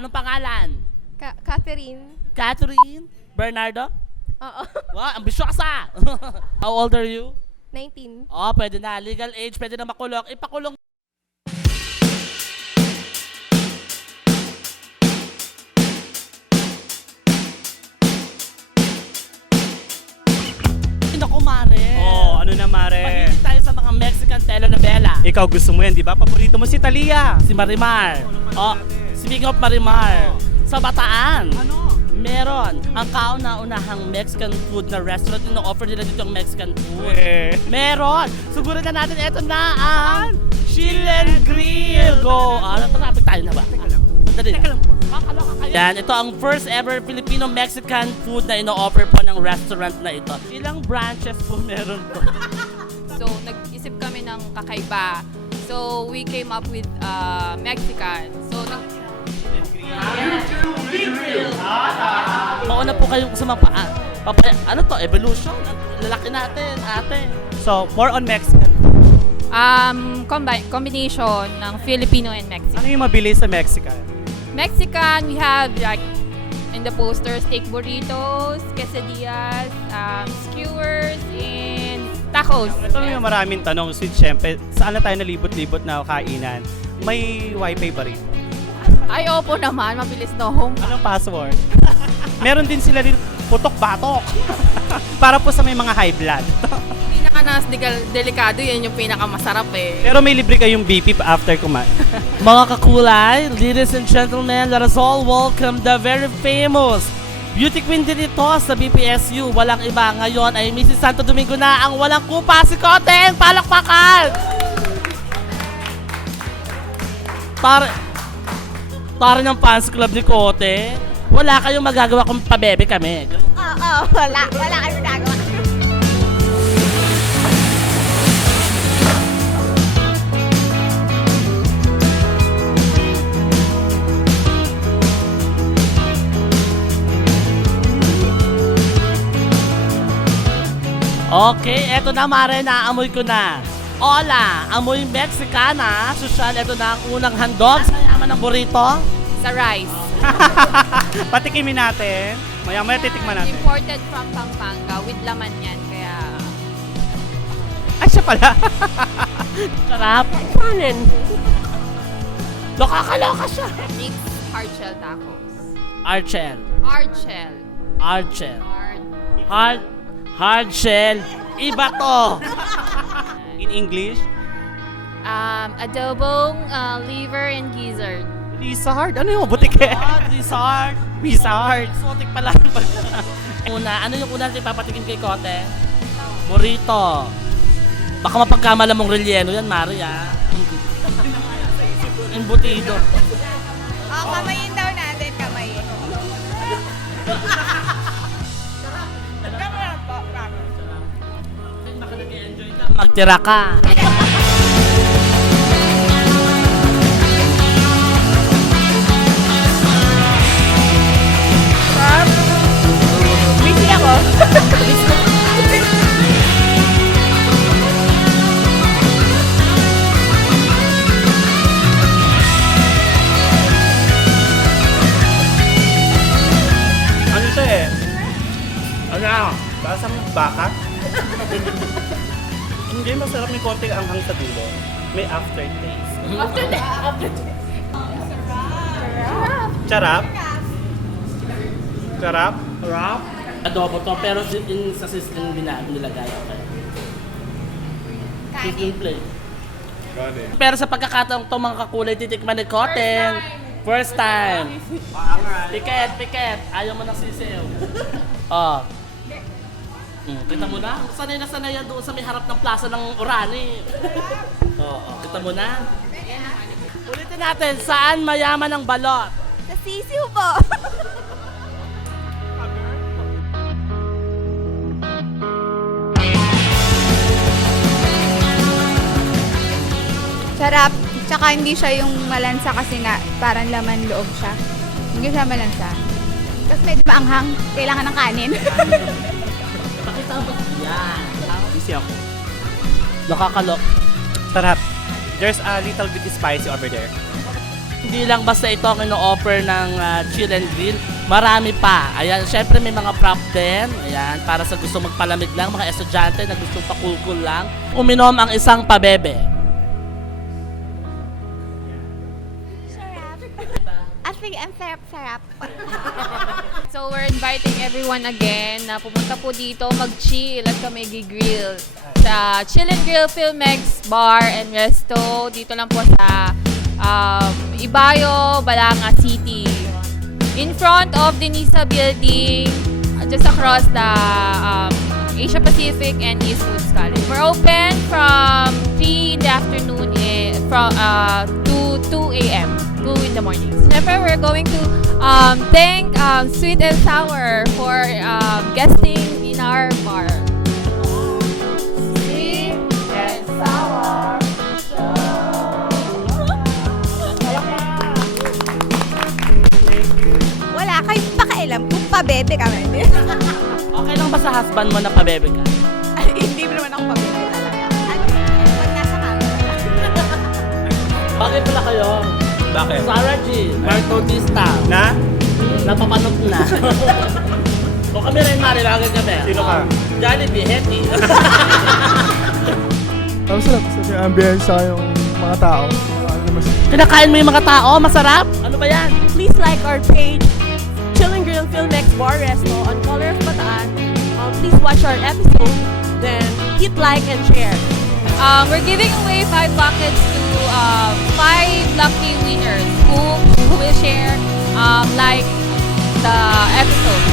Anong pangalan? Catherine. Catherine? Bernardo? Oo. Wow, ambisyosa! How old are you? 19. Oh, pwede na. Legal age, pwede na makulong. Ipakulong. Naku, Mare. Oh, ano na, Mare? Mahilig tayo sa mga Mexican telenovela. Ikaw gusto mo yan, di ba? Paborito mo si Talia. Si Marimar. Oh, speaking of Marimar, sa Bataan, Ano? meron ang kauna-unahang Mexican food na restaurant na offer nila dito ang Mexican food. Meron! Siguro na natin, eto na ang Chilean Grill! Go! Natrapit tayo na ba? Sandali. Teka lang po. Kakaloka kayo. Yan, ito ang first ever Filipino-Mexican food na ino-offer po ng restaurant na ito. Ilang branches po meron to? So, nag-isip kami ng kakaiba. So, we came up with Mexican. So, Mauna po kayong sa mga ano to? Evolution? Lalaki natin, ate. So, more on Mexican. combination ng Filipino and Mexican. Ano yung mabili sa Mexican? Mexican, we have like in the poster, steak burritos, quesadillas, skewers, and tacos. Ito yung maraming tanong. Sweet, syempre, saan na tayo nalibot-libot na kainan? May wifi ba rito? Ay, opo naman, mabilis no home. Anong password? Meron din sila din putok-batok. Para po sa may mga high blood. Pinaka delikado, yan yung pinakamasarap eh. Pero may libre kayong BP after kumain. Mga kakulay, ladies and gentlemen, let us all welcome the very famous beauty queen din ito sa BPSU. Walang iba ngayon ay Mrs. Santo Domingo na ang walang kupa, si Koteng! Palakpakan! Para ng fans club ni Kote, wala kayong magagawa kung pabebe kami. Oo, wala kami nagawa. Okay, eto na Mare, naamoy ko na. Hola, amoy Mexicana. Social, eto na ang unang handog. Mayaman ng burrito. Sa rice. Patikimin natin. Maya-maya titikman natin. Imported from Pampanga with laman yan, kaya... Ay, siya pala. Sarap. Kanin. Lokakaloka siya. Mixed hard shell tacos. Archel. Hard shell. Archel. Hard. Hard shell. Iba to. In English, Adobong liver and gizzard. Lizard. Ano yung butike? Lizard. Lizard. Exotic pala. Ano yung una natin papatikin kay Kote? Burrito. Baka mapagkamala mong relleno yan, Maria. Embutido. Kamayin daw natin, kamayin. Magtira ka. Busy ako. Ano siya eh? Ano? Basang baka? Hindi, masarap, may konting anghang sa dulo. May aftertaste. Charap? Charap? Rap? Adobo to, pero sa system nilagay. Okay. System plate. Pero sa pagkakataong to mga kakulay, titikman ni Koteng. First time. Piket. Ayaw mo ng sisiw. Oh. Kita mo na? Sanay na sanay yan doon sa may harap ng plaza ng Orani. Kita mo na? Ulitin natin, saan mayaman ang balot? Sa sisiw po. Sarap. Tsaka hindi siya yung malansa kasi nga parang laman loob siya. Hindi siya malansa. Tapos medyo maanghang. Kailangan ng kanin. Pakita mo. Yan. Busy ako. Nakakalok. Sarap. There's a little bit spicy over there. Hindi lang basta ito ang ino-offer ng Chill and Grill. Marami pa. Ayan, syempre may mga prop din. Ayan, para sa gusto magpalamig lang, mga estudyante na gusto pa-cool lang. Uminom ang isang pabebe. Ang sarap-sarap. So we're inviting everyone again na pumunta po dito mag-chill at kami gigrill sa Chill and Grill Filmex Bar and Resto. Dito lang po sa Ibayo, Balanga City. In front of the Nisa Building, just across the Asia Pacific and Eastwood College. We're open from 3 in the afternoon to 2 a.m. 2 in the morning. Siyempre, we're going to thank Sweet and Sour for guesting in our bar. Sweet and Sour Wala kayong pakialam kung pabebe kami. Okay lang ba sa husband mo na pabebe ka? Hindi mo naman ako pabebe talaga. Ano, pag nasa camera. Bakit pala kayo? Bakit? Sarah G, Mark Bautista. Na? Napapanot na. O kami rin marilagan kami. Sino ka? Jollibee, Hetty. Ang sarap kasi yung ambience sa yung mga tao. Kinakain mo yung mga tao, masarap? Ano ba yan? Please like our page, Chill and Grill Filmex Bar Resto on Color of Bataan. Please watch our episode, then hit like and share. We're giving away 5 buckets to 5 lucky winners who will share like the episode.